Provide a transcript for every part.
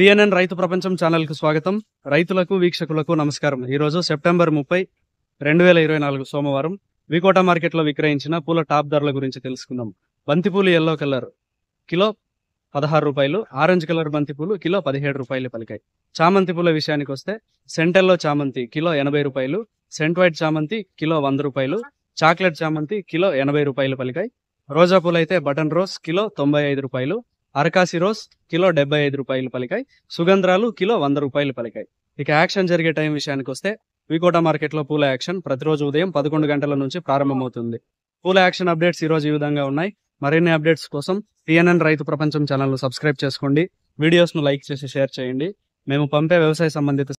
PNN రైతు ప్రపంచం channel కు స్వాగతం. రైతులకు వీక్షకులకు నమస్కారం. ఈ రోజు సెప్టెంబర్ 30, 2024 సోమవారం వికోట మార్కెట్ లో విక్రయించిన పూల టాప్ ధరల గురించి తెలుసుకుందాం. బంతిపూలు ఎల్లో కలర్ కిలో 16 రూపాయలు, ఆరెంజ్ కలర్ బంతిపూలు కిలో 17 రూపాయలు పలికాయి. చామంతి పూల విషయానికి వస్తే సెంటెల్లో చామంతి కిలో 80 రూపాయలు, సెంట్ వైట్ చామంతి కిలో 100 రూపాయలు, చాక్లెట్ చామంతి కిలో 80 రూపాయలు పలికాయి. రోజా పూలు అయితే బటన్ రోజ్ కిలో 95 రూపాయలు, అరకాసి రోజ్ కిలో 75 రూపాయలు పలికాయి. సుగంధ్రాలు కిలో 100 రూపాయలు పలికాయి. ఇక యాక్షన్ జరిగే టైం విషయానికి వస్తే వికోట మార్కెట్ లో పూల యాక్షన్ ప్రతిరోజు ఉదయం 11 గంటల నుంచి ప్రారంభమవుతుంది. పూల యాక్షన్ అప్డేట్స్ ఈ రోజు ఈ విధంగా ఉన్నాయి. మరిన్ని అప్డేట్స్ కోసం పిఎన్ఎన్ రైతు ప్రపంచం ఛానల్ ను సబ్స్క్రైబ్ చేసుకోండి. వీడియోస్ ను లైక్ చేసి షేర్ చేయండి. మేము పంపే వ్యవసాయ సంబంధిత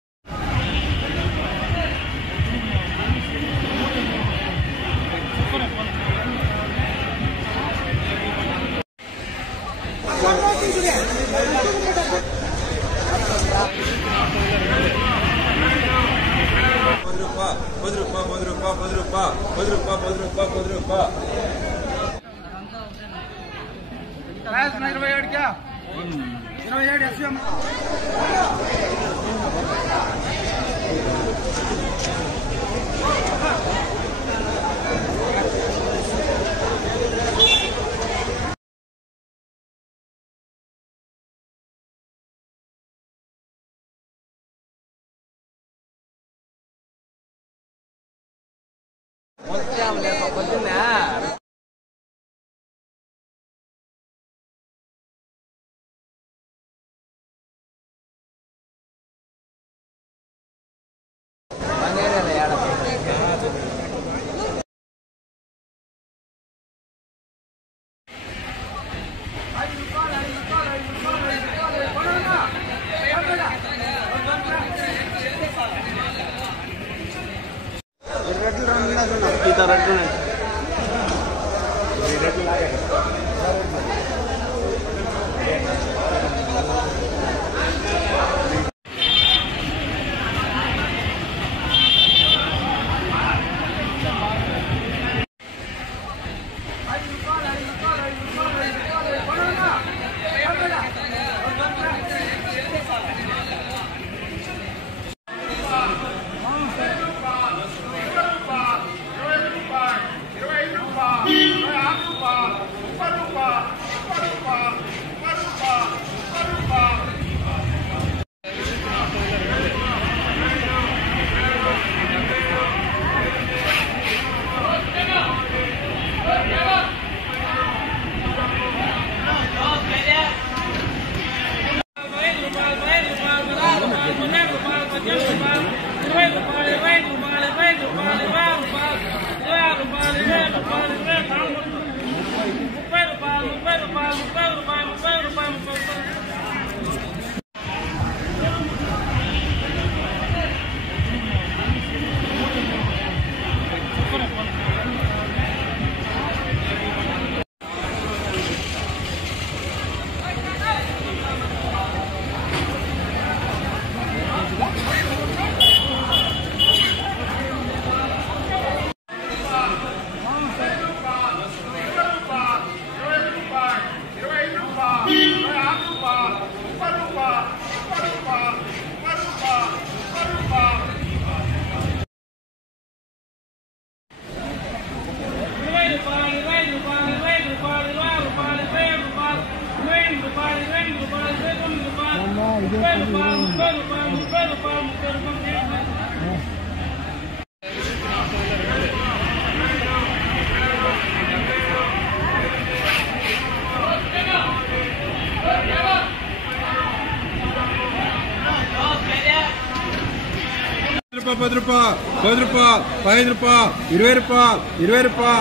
₹10, ₹10, ₹15, ₹20, ₹20,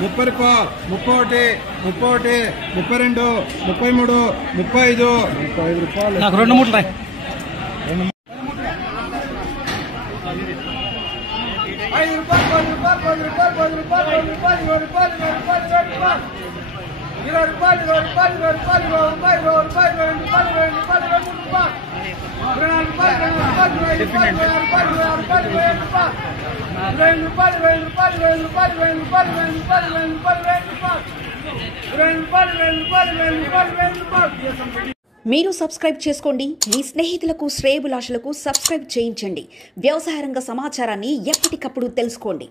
₹25, ₹30, ₹31, ₹31, ₹32, ₹33, ₹35. నాకు 2 మూటలు రాయి. మీరు సబ్స్క్రైబ్ చేసుకోండి. మీ స్నేహితులకు శ్రేయోభిలాషులకు సబ్స్క్రైబ్ చేయించండి. వ్యవసాయ రంగ సమాచారాన్ని ఎప్పటికప్పుడు తెలుసుకోండి.